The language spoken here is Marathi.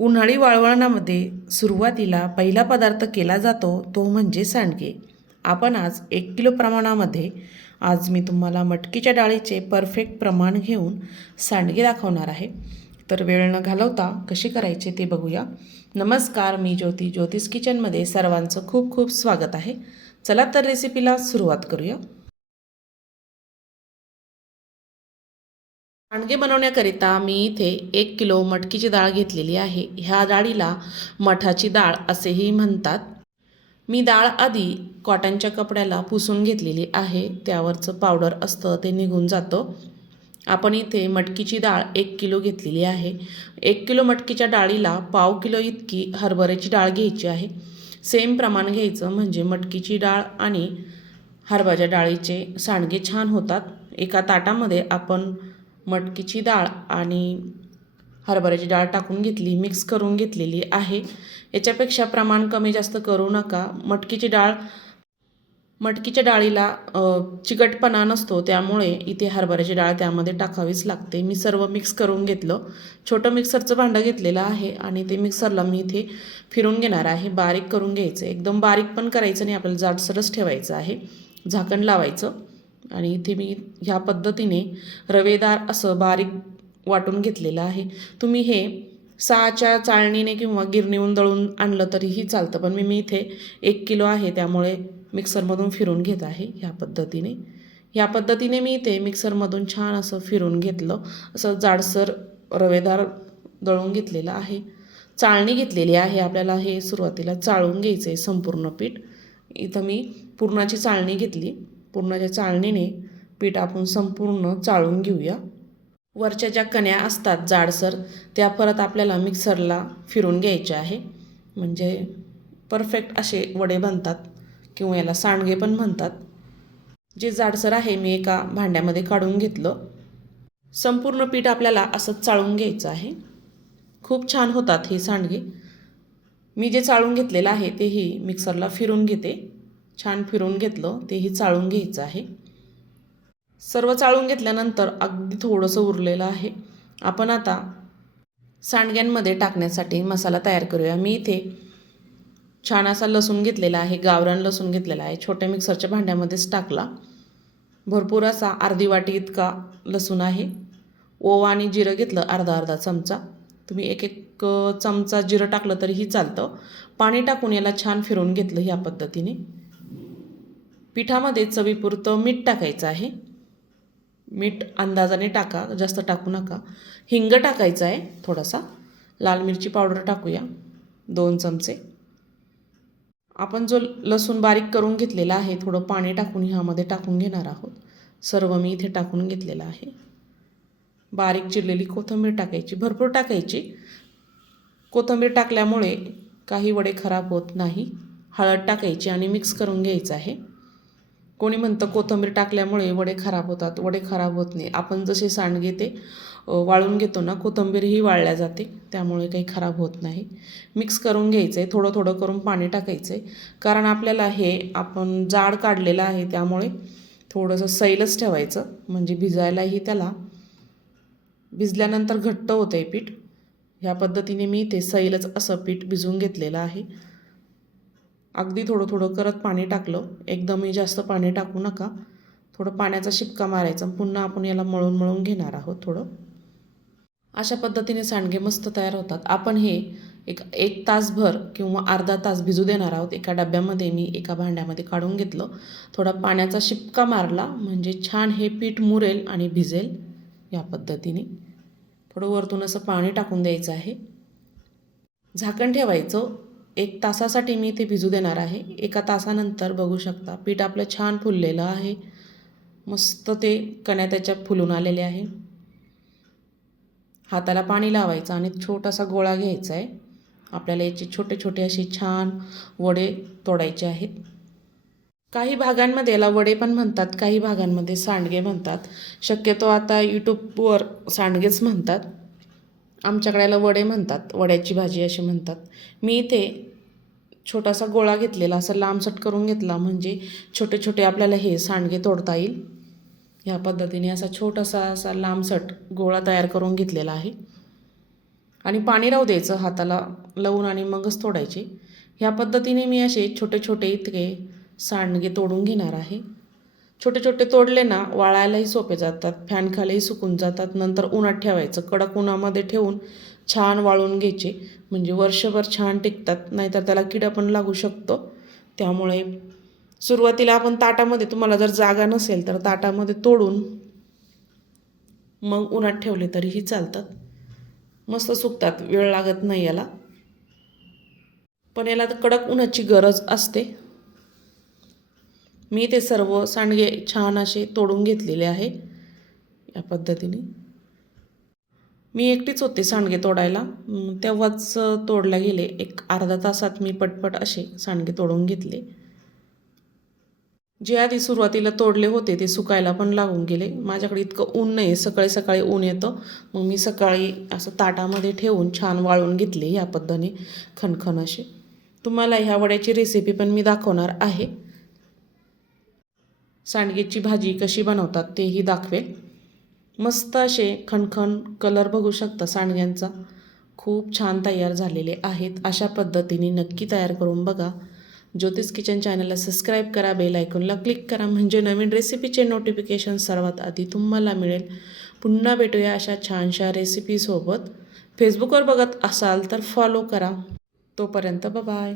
उन्हाळी वाळवणामध्ये सुरुवातीला पहिला पदार्थ केला जातो तो म्हणजे सांडगे. आपण आज 1 किलो प्रमाणामध्ये आज मी तुम्हाला मटकीच्या डाळीचे परफेक्ट प्रमाण घेऊन सांडगे दाखवणार आहे. तर वेळ न घालवता कसे करायचे ते बघूया. नमस्कार, मी ज्योती, ज्योतिष किचनमध्ये सर्वांचं खूप खूप स्वागत आहे. चला तर रेसिपीला सुरुवात करूया. सांडगे बनवण्याकरिता मी इथे 1 किलो मटकीची डाळ घेतलेली आहे. ह्या डाळीला मठाची डाळ असेही म्हणतात. मी डाळ आधी कॉटनच्या कपड्याला पुसून घेतलेली आहे. त्यावरचं पावडर असतं ते निघून जातं. आपण इथे मटकीची डाळ 1 किलो घेतलेली आहे. 1 किलो मटकीच्या डाळीला पाव किलो इतकी हरभऱ्याची डाळ घ्यायची आहे. सेम प्रमाण घ्यायचं म्हणजे मटकीची डाळ आणि हरभऱ्याच्या डाळीचे सांडगे छान होतात. एका ताटामध्ये आपण मटकीची डाळ आणि हरभऱ्याची डाळ टाकून घेतली, मिक्स करून घेतलेली आहे. याच्यापेक्षा प्रमाण कमी जास्त करू नका. मटकीच्या डाळीला चिकटपणा नसतो, त्यामुळे इथे हरभऱ्याची डाळ त्यामध्ये टाकावीच लागते. मी सर्व मिक्स करून घेतलं. छोटं मिक्सरचं भांडं घेतलेलं आहे आणि ते मिक्सरला मी इथे फिरून घेणार आहे. बारीक करून घ्यायचं, एकदम बारीक पण करायचं नाही, आपल्याला जाडसरच ठेवायचं आहे. झाकण लावायचं आणि इथे मी ह्या पद्धतीने रवेदार असं बारीक वाटून घेतलेलं आहे. तुम्ही हे 6च्या चाळणीने किंवा गिरणीहून दळून आणलं तरीही चालतं, पण मी इथे 1 किलो आहे त्यामुळे मिक्सरमधून फिरून घेत आहे. ह्या पद्धतीने मी इथे मिक्सरमधून छान असं फिरून घेतलं. असं जाडसर रवेदार दळून घेतलेलं आहे. चाळणी घेतलेली आहे. आपल्याला हे सुरुवातीला चाळून घ्यायचं आहे संपूर्ण पीठ. इथं मी पुरणाची चाळणी घेतली. पुरणाच्या चाळणीने पीठ आपण संपूर्ण चाळून घेऊया. वरच्या ज्या कण्या असतात जाडसर त्या परत आपल्याला मिक्सरला फिरून घ्यायच्या आहे, म्हणजे परफेक्ट असे वडे बनतात किंवा याला सांडगे पण म्हणतात. जे जाडसर आहे मी एका भांड्यामध्ये काढून घेतलं. संपूर्ण पीठ आपल्याला असंच चाळून घ्यायचं आहे. खूप छान होतात हे सांडगे. मी जे चाळून घेतलेलं आहे तेही मिक्सरला फिरून घेते. छान फिरून घेतलं, तेही चाळून घ्यायचं आहे. सर्व चाळून घेतल्यानंतर अगदी थोडंसं उरलेलं आहे. आपण आता सांडग्यांमध्ये टाकण्यासाठी मसाला तयार करूया. मी इथे छान असा लसूण घेतलेला आहे, गावरान लसूण घेतलेला आहे. छोट्या मिक्सरच्या भांड्यामध्येच टाकला. भरपूर असा अर्धी वाटी इतका लसूण आहे. ओवा आणि जिरं घेतलं अर्धा चमचा. तुम्ही एक चमचा जिरं टाकलं तरीही चालतं. पाणी टाकून याला छान फिरून घेतलं. ह्या पद्धतीने पिठामध्ये चवीपुरतं मीठ टाकायचं आहे. मीठ अंदाजाने टाका, जास्त टाकू नका. हिंग टाकायचं आहे थोडासा. लाल मिरची पावडर टाकूया 2 चमचे. आपण जो लसूण बारीक करून घेतलेला आहे थोडं पाणी टाकून ह्यामध्ये टाकून घेणार आहोत. सर्व मी इथे टाकून घेतलेलं आहे. बारीक चिरलेली कोथिंबीर टाकायची, भरपूर टाकायची. कोथिंबीर टाकल्यामुळे काही वडे खराब होत नाही. हळद टाकायची आणि मिक्स करून घ्यायचं आहे. कोणी म्हणतं कोथिंबीर टाकल्यामुळे वडे खराब होतात. वडे खराब होत नाही. आपण जसे सांडगे ते वाळून घेतो ना, कोथिंबीरही वाळल्या जाते, त्यामुळे काही खराब होत नाही. मिक्स करून घ्यायचं आहे. थोडं थोडं करून पाणी टाकायचं आहे, कारण आपल्याला हे आपण जाड काढलेलं आहे त्यामुळे थोडंसं सैलच ठेवायचं, म्हणजे भिजायलाही त्याला भिजल्यानंतर घट्ट होतं आहे पीठ. ह्या पद्धतीने मी ते सैलच असं पीठ भिजवून घेतलेलं आहे. अगदी थोडं थोडं करत पाणी टाकलं. एकदमही जास्त पाणी टाकू नका. थोडं पाण्याचा शिपका मारायचा. पुन्हा आपण याला मळून घेणार आहोत थोडं. अशा पद्धतीने सांडगे मस्त तयार होतात. आपण हे एक तासभर किंवा अर्धा तास भिजू देणार आहोत. एका डब्यामध्ये मी एका भांड्यामध्ये काढून घेतलं. थोडा पाण्याचा शिपका मारला म्हणजे छान हे पीठ मुरेल आणि भिजेल. या पद्धतीने थोडं वरतून असं पाणी टाकून द्यायचं आहे. झाकण ठेवायचं. 1 तासासाठी मी इथे भिजू देणार आहे. 1 तासानंतर बघू शकता पीठ आपलं छान फुललेलं आहे. मस्त ते कण्या त्याच्या फुलून आलेले आहे. हाताला पाणी लावायचं आणि छोटासा गोळा घ्यायचा आहे. आपल्याला याचे छोटे छोटे असे छान वडे तोडायचे आहेत. काही भागांमध्ये याला वडे पण म्हणतात, काही भागांमध्ये सांडगे म्हणतात. शक्यतो आता यूट्यूबवर सांडगेच म्हणतात. आमच्याकडे याला वडे म्हणतात, वड्याची भाजी अशी म्हणतात. मी इथे छोटासा गोळा घेतलेला, असा लांबसट करून घेतला, म्हणजे छोटे छोटे आपल्याला हे सांडगे तोडता येईल. ह्या पद्धतीने असा छोटासा असा लांबसट गोळा तयार करून घेतलेला आहे. आणि पाणी राहू द्यायचं हाताला लावून आणि मगच तोडायचे. ह्या पद्धतीने मी असे छोटे छोटे इतके सांडगे तोडून घेणार आहे. छोटे छोटे तोडले ना वाळायलाही सोपे जातात, फॅनखालीही सुकून जातात. नंतर उन्हात ठेवायचं, कडक उन्हामध्ये ठेवून छान वाळून घ्यायचे, म्हणजे वर्षभर छान टिकतात. नाहीतर त्याला किडा पण लागू शकतो. त्यामुळे सुरुवातीला आपण ताटामध्ये, तुम्हाला जर जागा नसेल तर ताटामध्ये तोडून मग उन्हात ठेवले तरीही चालतात. मस्त सुकतात, वेळ लागत नाही याला. पण याला तर कडक उन्हाची गरज असते. मी ते सर्व सांडगे छान असे तोडून घेतलेले आहे या पद्धतीने. मी एकटीच होते सांडगे तोडायला, तेव्हाच तोडल्या गेले. एक अर्धा तासात मी पटपट असे सांडगे तोडून घेतले. जे आधी सुरुवातीला तोडले होते ते सुकायला पण लागून गेले. माझ्याकडे इतकं ऊन नाही, सकाळी सकाळी ऊन येतं, मग मी सकाळी असं ताटामध्ये ठेवून छान वाळून घेतले या पद्धतीने खणखण असे. तुम्हाला ह्या वड्याची रेसिपी पण मी दाखवणार आहे. सांडगेची भाजी कशी बनवतात तेही दाखवेल. मस्त असे खणखण कलर बघू शकता सांडग्यांचा, खूप छान तयार झालेले आहेत. अशा पद्धतीने नक्की तयार करून बघा. ज्योतिष किचन चॅनलला सबस्क्राईब करा, बेल आयकॉनला क्लिक करा, म्हणजे नवीन रेसिपीचे नोटिफिकेशन सर्वात आधी तुम्हाला मिळेल. पुन्हा भेटूया अशा छानशा रेसिपीसोबत. फेसबुकवर बघत असाल तर फॉलो करा. तोपर्यंत बाय.